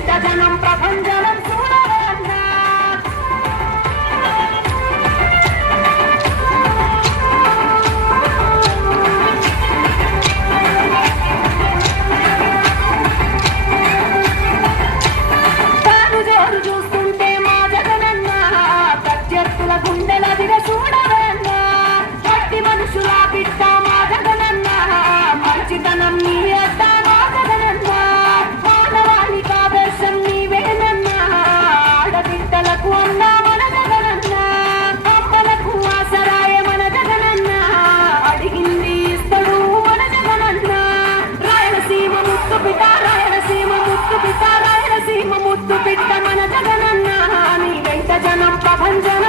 వెంట జనం ప్రభంజనం చూడవన్నా. తాను జోరు చూస్తుంటే మా జగనన్న ప్రత్యర్థుల గుండెల దిగ చూడవన్నా. గట్టి మనుషుల బిడ్డ మా జగనన్న మంచితనం నీ అడ్డ మా జగనన్న. మానవాళికి ఆదర్శం నీవేనన్నా. ఆడబిడ్డలకు అన్న మన జగనన్న. అమ్మలకు ఆసరాయ మన జగనన్న. అడిగింది ఇస్తడు మన జగనన్న. రాయలసీమ ముత్తు బిడ్డ రాయలసీమ ముత్తు బిడ్డ రాయలసీమ ముత్తు బిడ్డ మన జగనన్న. నీ వెంట జనం ప్రభంజనం